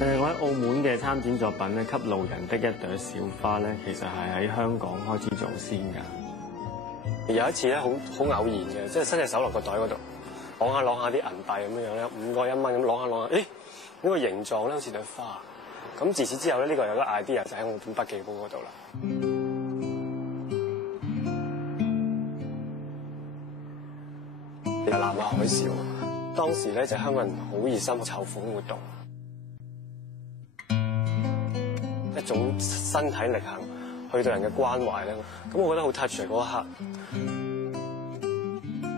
我喺澳門嘅參展作品咧，《給路人的一朵小花》咧，其實係喺香港開始做先㗎。有一次咧，好偶然嘅，即係伸隻手落個袋嗰度，攞下啲銀幣咁樣咧，5個1蚊咁攞下，呢個形狀咧好似朵花。咁自此之後咧，呢個有個 idea 就喺我本筆記簿嗰度啦。南亞海嘯，當時咧就香港人好熱心籌款活動。一種身體力行去對人嘅關懷咧，咁我覺得好 touch 嗰一刻。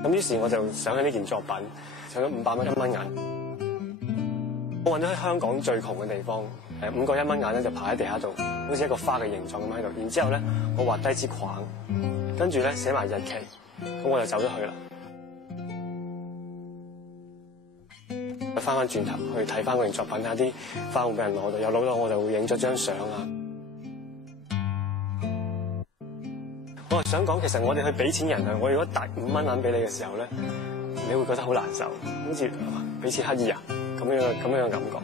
咁於是我就想起呢件作品，唱咗500蚊1蚊銀。我揾咗喺香港最窮嘅地方，5個1蚊銀咧就排喺地下度，好似一個花嘅形狀咁喺度。然之後咧，我畫低支框，跟住咧寫埋日期，咁我就走咗去啦。翻返轉頭去睇翻嗰件作品，睇下啲花會俾人攞到，有攞到我就會影咗張相啊。我係想講，其實我哋去俾錢人啊，我如果遞5蚊銀俾你嘅時候咧，你會覺得好難受，好似俾錢乞兒啊咁樣嘅感覺。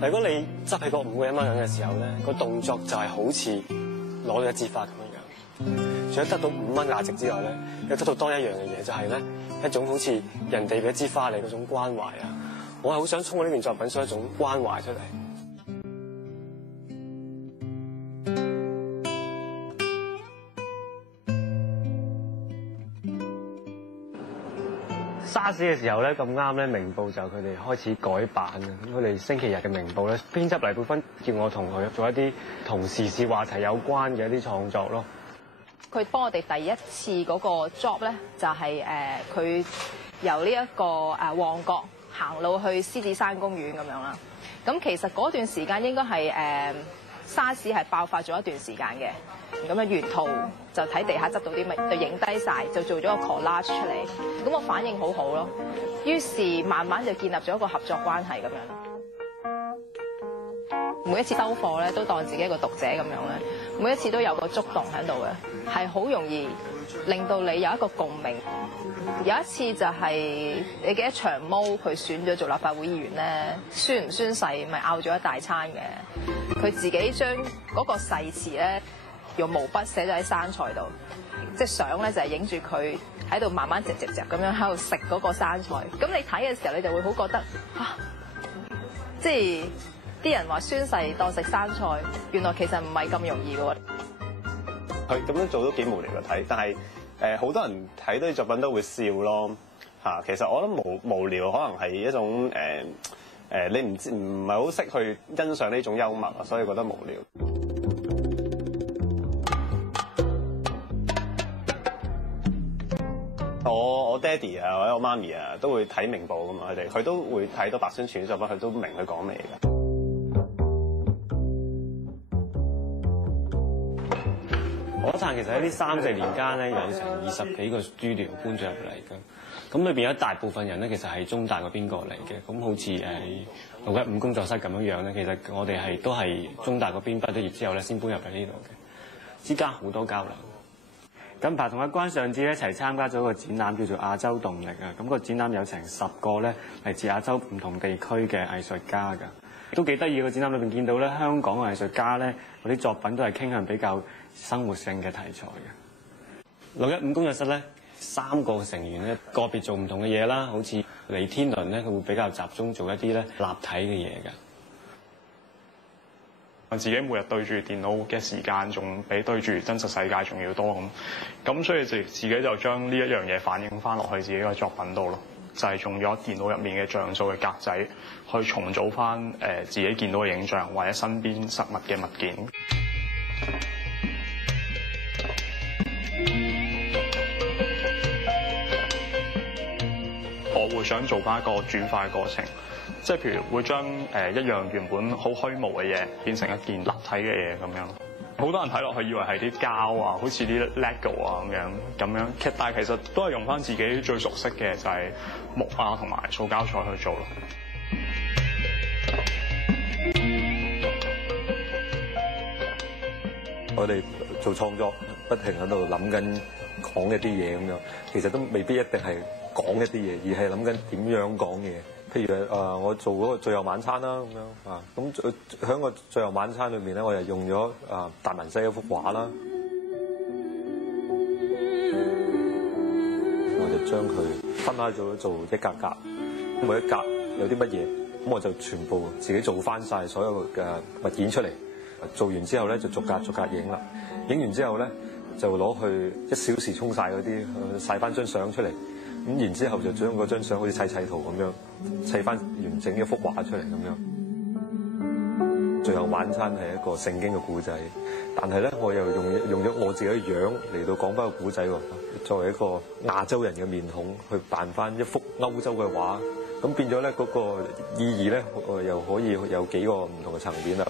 但如果你執起嗰5個1蚊銀嘅時候咧，個動作就係好似攞咗一支花咁樣。除咗得到5蚊價值之外咧，又得到多一樣嘅嘢，就係咧一種好似人哋俾一支花嚟嗰種關懷啊。我係好想通過呢件作品出一種關懷出嚟。沙士嘅時候咧，咁啱咧，明報就佢哋開始改版啊！佢哋星期日嘅明報咧，編輯黎貝芬叫我同佢做一啲同時事話題有關嘅一啲創作咯。佢幫我哋第一次嗰個 job 咧，就係佢由呢一個旺角行路去獅子山公園咁樣啦。咁其實嗰段時間應該係沙士係爆發咗一段時間嘅。咁樣沿途就睇地下執到啲乜，就影低晒，就做咗個 collage 出嚟。咁我反應好好咯。於是慢慢就建立咗一個合作關係咁樣。每一次收貨咧，都當自己一個讀者咁樣咧。每一次都有個觸動喺度嘅，係好容易令到你有一個共鳴。有一次就係你記得長毛佢選咗做立法會議員咧，宣唔宣誓咪拗咗一大餐嘅。佢自己將嗰個誓詞咧用毛筆寫咗喺生菜度，即係相咧就係影住佢喺度慢慢嚼咁樣喺度食嗰個生菜。咁你睇嘅時候你就會好覺得即係啲人話宣誓當食生菜，原來其實唔係咁容易嘅喎。佢咁樣做都幾無聊嘅睇，但係好多人睇到啲作品都會笑咯嚇。其實我諗無聊可能係一種你唔係好識去欣賞呢種幽默啊，所以覺得無聊。我爹哋啊或者我媽咪啊都會睇明報噶嘛，佢都會睇到白宣傳作品，佢都明佢講咩㗎。我其實喺呢3、4年間咧，有成20幾個 studio 搬咗入嚟嘅。咁裏邊有大部分人咧，其實係中大嗰邊過嚟嘅。咁好似615工作室咁樣樣咧，其實我哋都係中大嗰邊畢咗業之後咧，先搬入嚟呢度嘅，之間好多交流。近排同阿關尚志一齊參加咗個展覽，叫做亞洲動力啊。咁個展覽有成10個咧嚟自亞洲唔同地區嘅藝術家㗎，都幾得意。個展覽裏邊見到咧，香港嘅藝術家咧嗰啲作品都係傾向比較生活性嘅題材嘅。615工作室咧，3個成員咧個別做唔同嘅嘢啦，好似李天倫咧，佢會比較集中做一啲咧立體嘅嘢㗎。我自己每日對住電腦嘅時間仲比對住真實世界仲要多咁所以自己就將呢一樣嘢反映翻落去自己嘅作品度咯，就係用咗電腦入面嘅像素嘅格仔去重組翻自己見到嘅影像或者身邊實物嘅物件。我會想做翻一個轉化嘅過程，即係譬如會將一樣原本好虛無嘅嘢變成一件立體嘅嘢咁樣。好多人睇落去以為係啲膠啊，好似啲 LEGO 啊咁樣，但係其實都係用翻自己最熟悉嘅就係木啊同埋塑膠彩去做咯。我哋做創作不停喺度諗緊講一啲嘢咁樣，其實都未必一定係講一啲嘢，而係諗緊點樣講嘢，譬如我做嗰個最後晚餐啦咁樣啊，咁喺個最後晚餐裏面咧，我又用咗達文西一幅畫啦，我就將佢分開咗做一格格，每一格有啲乜嘢，咁我就全部自己做翻晒所有嘅物件出嚟。做完之後咧，就逐格逐格影啦。影完之後咧，就攞去1小時沖晒嗰啲，曬翻張相出嚟。咁然之後就將嗰張相好似砌圖咁樣砌翻完整一幅畫出嚟咁樣。最後晚餐係一個聖經嘅故仔，但係咧我又用咗我自己嘅樣嚟到講翻個故仔喎。作為一個亞洲人嘅面孔去扮翻一幅歐洲嘅畫，咁變咗咧嗰個意義咧，又可以有幾個唔同嘅層面啦。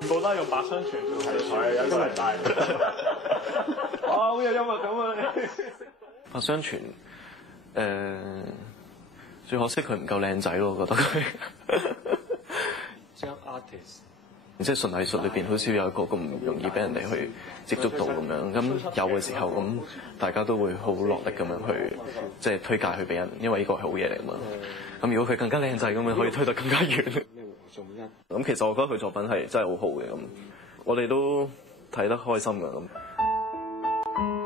全部都係用白雙全做題材，有啲嚟大。好有幽默感啊！白雙全最可惜佢唔夠靚仔咯，我覺得佢。將 artist 即係純藝術裏邊，好少有一個咁容易俾人哋去接觸到咁樣。咁有嘅時候，咁大家都會好落力咁樣去即係推介佢俾人，因為呢個係好嘢嚟嘛。咁如果佢更加靚仔咁樣，可以推得更加遠。咁其實我覺得佢作品係真係好好嘅，咁我哋都睇得開心㗎咁。